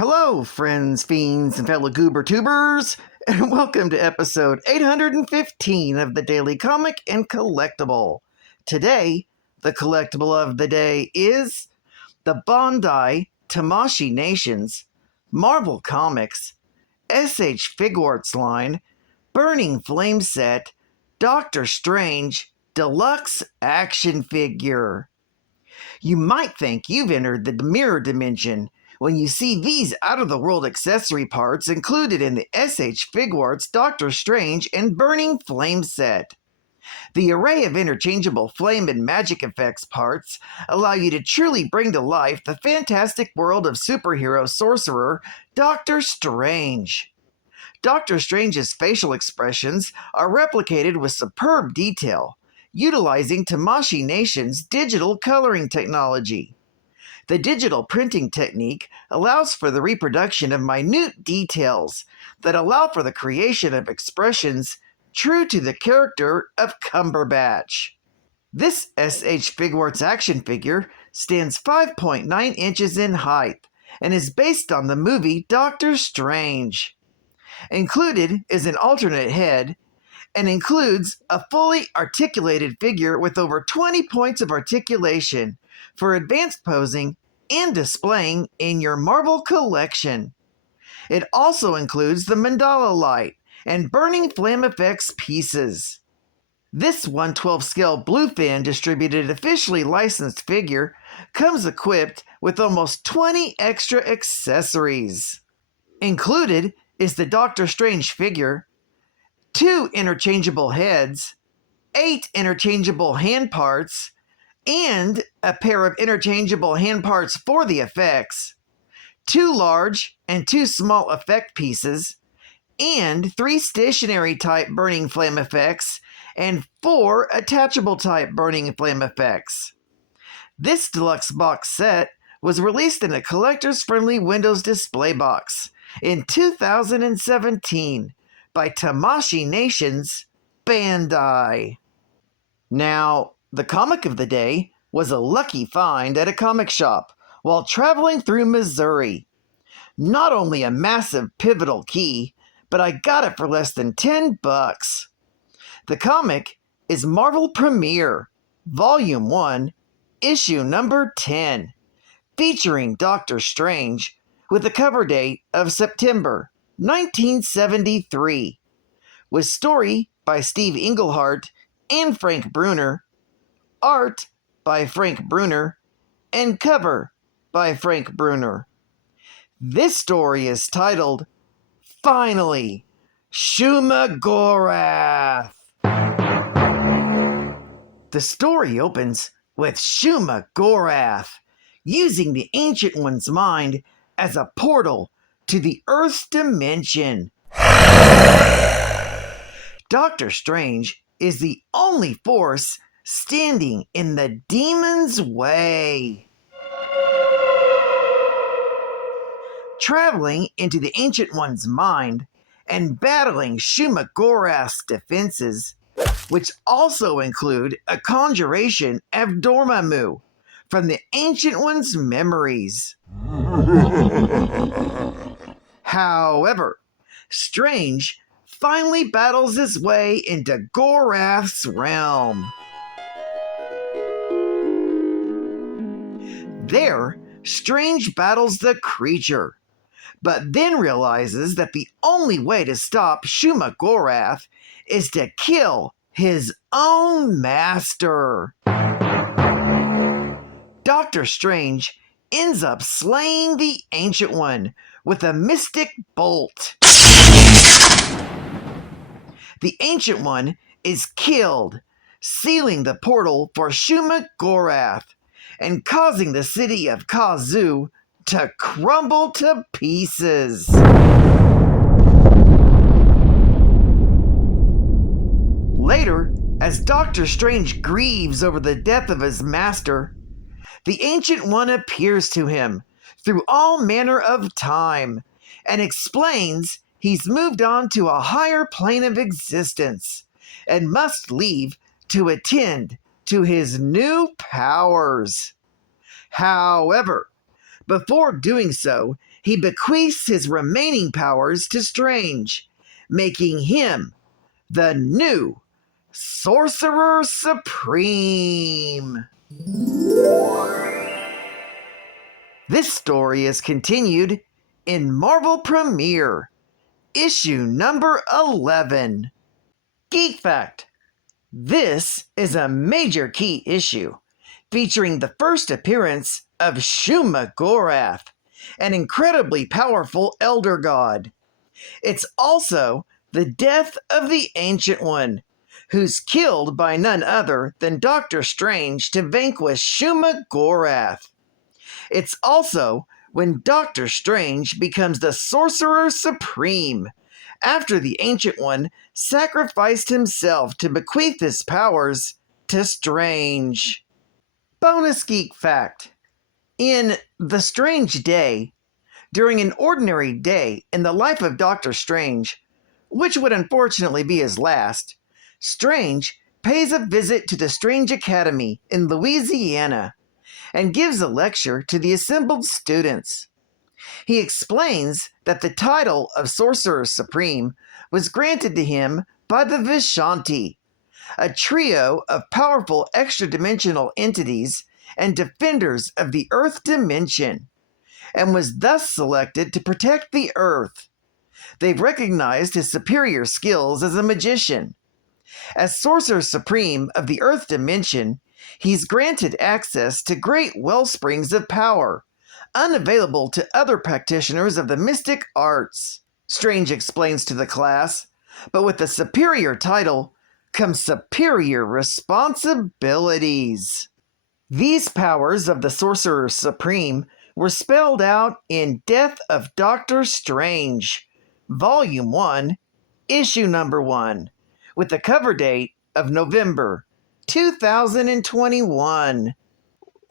Hello, friends, fiends, and fellow goober tubers, and welcome to episode 815 of the Daily Comic and Collectible. Today, the collectible of the day is the BANDAI TAMASHII Nations, Marvel Comics, SH Figuarts line, Burning Flame set, Doctor Strange, Deluxe action figure. You might think you've entered the mirror dimension when you see these out-of-the-world accessory parts included in the SH Figuarts Doctor Strange and Burning Flame set. The array of interchangeable flame and magic effects parts allow you to truly bring to life the fantastic world of superhero sorcerer Doctor Strange. Doctor Strange's facial expressions are replicated with superb detail, utilizing TAMASHII Nation's digital coloring technology. The digital printing technique allows for the reproduction of minute details that allow for the creation of expressions true to the character of Cumberbatch. This SH Figuarts action figure stands 5.9 inches in height and is based on the movie Doctor Strange. Included is an alternate head and includes a fully articulated figure with over 20 points of articulation for advanced posing and displaying in your Marvel collection. It also includes the mandala light and burning flame effects pieces. This 1/12 scale Bluefin distributed officially licensed figure comes equipped with almost 20 extra accessories. Included is the Doctor Strange figure, 2 interchangeable heads, 8 interchangeable hand parts, and a pair of interchangeable hand parts for the effects, 2 large and 2 small effect pieces, and 3 stationary type burning flame effects and 4 attachable type burning flame effects. This deluxe box set was released in a collector's friendly Windows display box in 2017 by TAMASHII Nations BANDAI. Now, the comic of the day was a lucky find at a comic shop while traveling through Missouri. Not only a massive pivotal key, but I got it for less than $10. The comic is Marvel Premiere, Volume 1, Issue number 10, featuring Doctor Strange with a cover date of September 1973, with story by Steve Englehart and Frank Brunner, art by Frank Brunner, and cover by Frank Brunner. This story is titled, Finally, Shuma Gorath. The story opens with Shuma Gorath using the Ancient One's mind as a portal to the Earth's dimension. Doctor Strange is the only force standing in the demon's way. Traveling into the Ancient One's mind and battling Shuma Gorath's defenses, which also include a conjuration of Dormammu from the Ancient One's memories. However, Strange finally battles his way into Gorath's realm. There, Strange battles the creature, but then realizes that the only way to stop Shuma Gorath is to kill his own master. Doctor Strange ends up slaying the Ancient One with a mystic bolt. The Ancient One is killed, sealing the portal for Shuma Gorath and causing the city of Kazu to crumble to pieces. Later, as Doctor Strange grieves over the death of his master, the Ancient One appears to him through all manner of time and explains he's moved on to a higher plane of existence and must leave to attend to his new powers. However, before doing so, he bequeaths his remaining powers to Strange, making him the new Sorcerer Supreme. This story is continued in Marvel Premiere, issue number 11. Geek Fact: this is a major key issue, featuring the first appearance of Shuma Gorath, an incredibly powerful elder god. It's also the death of the Ancient One, who's killed by none other than Doctor Strange to vanquish Shuma Gorath. It's also when Doctor Strange becomes the Sorcerer Supreme, after the Ancient One sacrificed himself to bequeath his powers to Strange. Bonus Geek Fact: in The Strange Day, during an ordinary day in the life of Doctor Strange, which would unfortunately be his last, Strange pays a visit to the Strange Academy in Louisiana and gives a lecture to the assembled students. He explains that the title of Sorcerer Supreme was granted to him by the Vishanti, a trio of powerful extra-dimensional entities and defenders of the Earth dimension, and was thus selected to protect the Earth. They've recognized his superior skills as a magician. As Sorcerer Supreme of the Earth dimension, he's granted access to great wellsprings of power, unavailable to other practitioners of the mystic arts, Strange explains to the class. But with the superior title comes superior responsibilities. These powers of the Sorcerer Supreme were spelled out in Death of Doctor Strange, Volume 1, Issue Number 1, with the cover date of November 2021.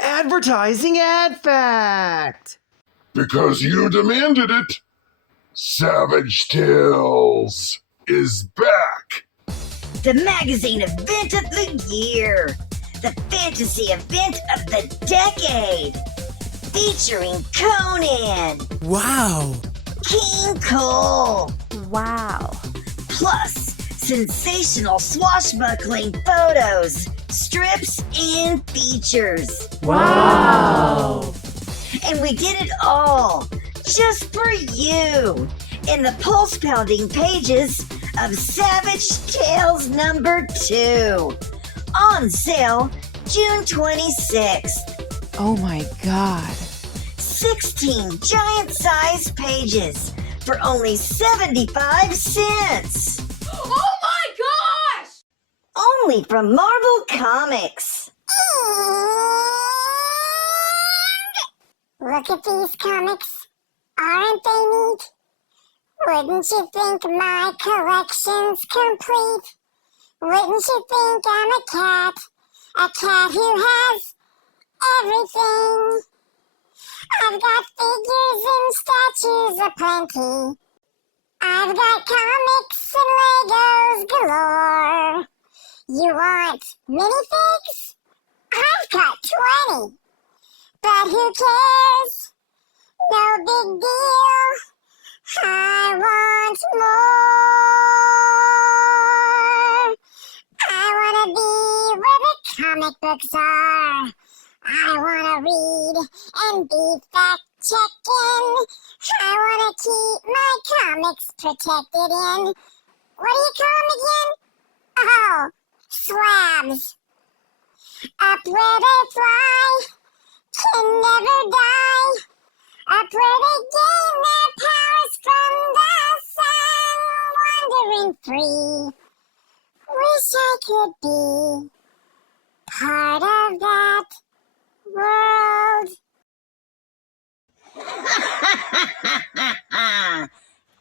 Advertising Ad Fact! Because you demanded it, Savage Tales is back! The magazine event of the year! The fantasy event of the decade! Featuring Conan! Wow! King KULL! Wow! Plus, sensational swashbuckling photos, strips, and features. Wow! And we did it all just for you in the pulse-pounding pages of Savage Tales number 2. On sale June 26th. Oh my god. 16 giant-sized pages for only 75 cents. Oh my gosh! Only from Marvel Comics. Look at these comics. Aren't they neat? Wouldn't you think my collection's complete? Wouldn't you think I'm a cat who has everything? I've got figures and statues aplenty. I've got comics and Legos galore. You want minifigs? I've got 20. But who cares? No big deal. I want more. I want to be where the comic books are. I want to read and be fact-checking. I want to keep my comics protected in, what do you call them again? Oh, slabs. Up where they fly, can never die. Up where they gain their powers from the sun, wandering free. Wish I could be part of that world.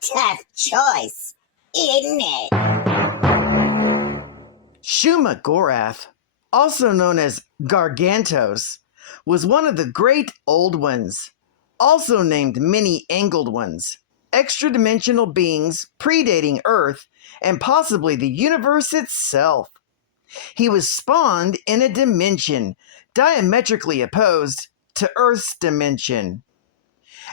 Tough choice, isn't it? Shuma Gorath, also known as Gargantos, was one of the great Old Ones, also named Many-Angled Ones, extra-dimensional beings predating Earth and possibly the universe itself. He was spawned in a dimension diametrically opposed to Earth's dimension.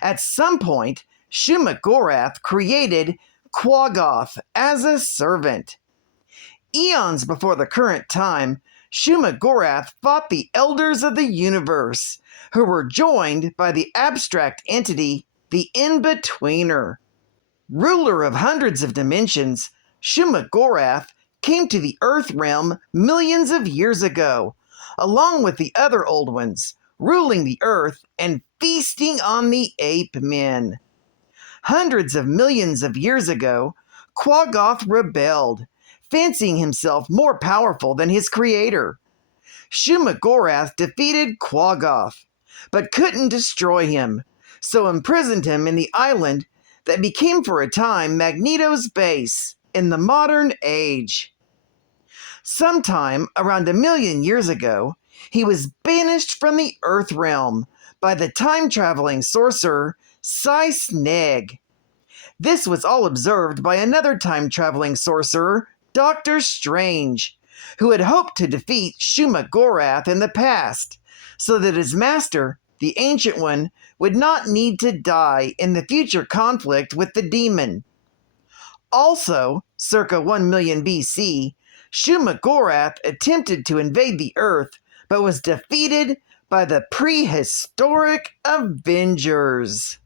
At some point, Shuma Gorath created Quaggoth as a servant. Eons before the current time, Shuma Gorath fought the Elders of the Universe, who were joined by the abstract entity, the In-Betweener. Ruler of hundreds of dimensions, Shuma Gorath came to the Earth realm millions of years ago, along with the other old ones, ruling the Earth and feasting on the ape men. Hundreds of millions of years ago, Quaggoth rebelled, fancying himself more powerful than his creator. Shuma Gorath defeated Quaggoth, but couldn't destroy him, so imprisoned him in the island that became for a time Magneto's base in the modern age. Sometime around 1,000,000 years ago, he was banished from the Earth realm by the time-traveling sorcerer Sneg. This was all observed by another time-traveling sorcerer, Dr. Strange, who had hoped to defeat Shuma Gorath in the past, so that his master, the Ancient One, would not need to die in the future conflict with the demon. Also, circa 1,000,000 BC, Shuma Gorath attempted to invade the Earth, but was defeated by the prehistoric Avengers.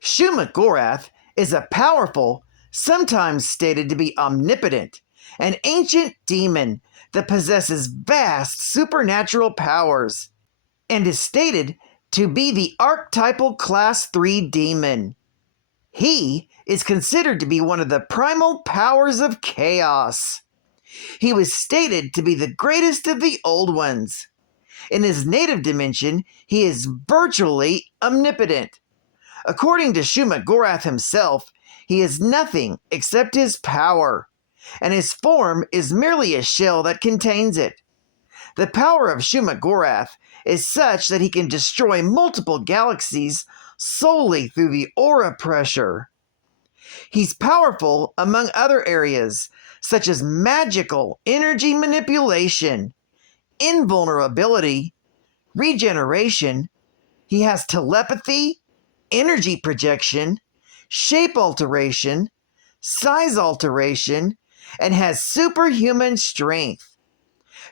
Shuma Gorath is a powerful, sometimes stated to be omnipotent, an ancient demon that possesses vast supernatural powers, and is stated to be the archetypal Class 3 demon. He is considered to be one of the primal powers of chaos. He was stated to be the greatest of the old ones. In his native dimension, he is virtually omnipotent. According to Shuma Gorath himself, he is nothing except his power, and his form is merely a shell that contains it. The power of Shuma Gorath is such that he can destroy multiple galaxies solely through the aura pressure. He's powerful among other areas, such as magical energy manipulation, invulnerability, regeneration. He has telepathy, energy projection, shape alteration, size alteration, and has superhuman strength.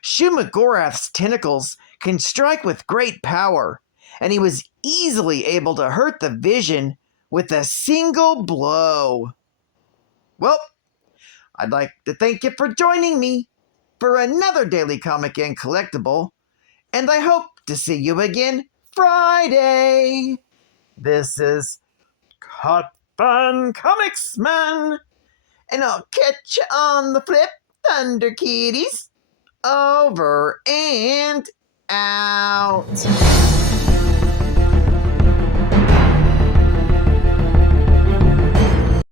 Shuma Gorath's tentacles can strike with great power, and he was easily able to hurt the Vision with a single blow. Well, I'd like to thank you for joining me for another Daily Comic and Collectible, and I hope to see you again Friday. This is Hot Fun Comics Man, and I'll catch you on the flip, Thunder Kitties. Over and out.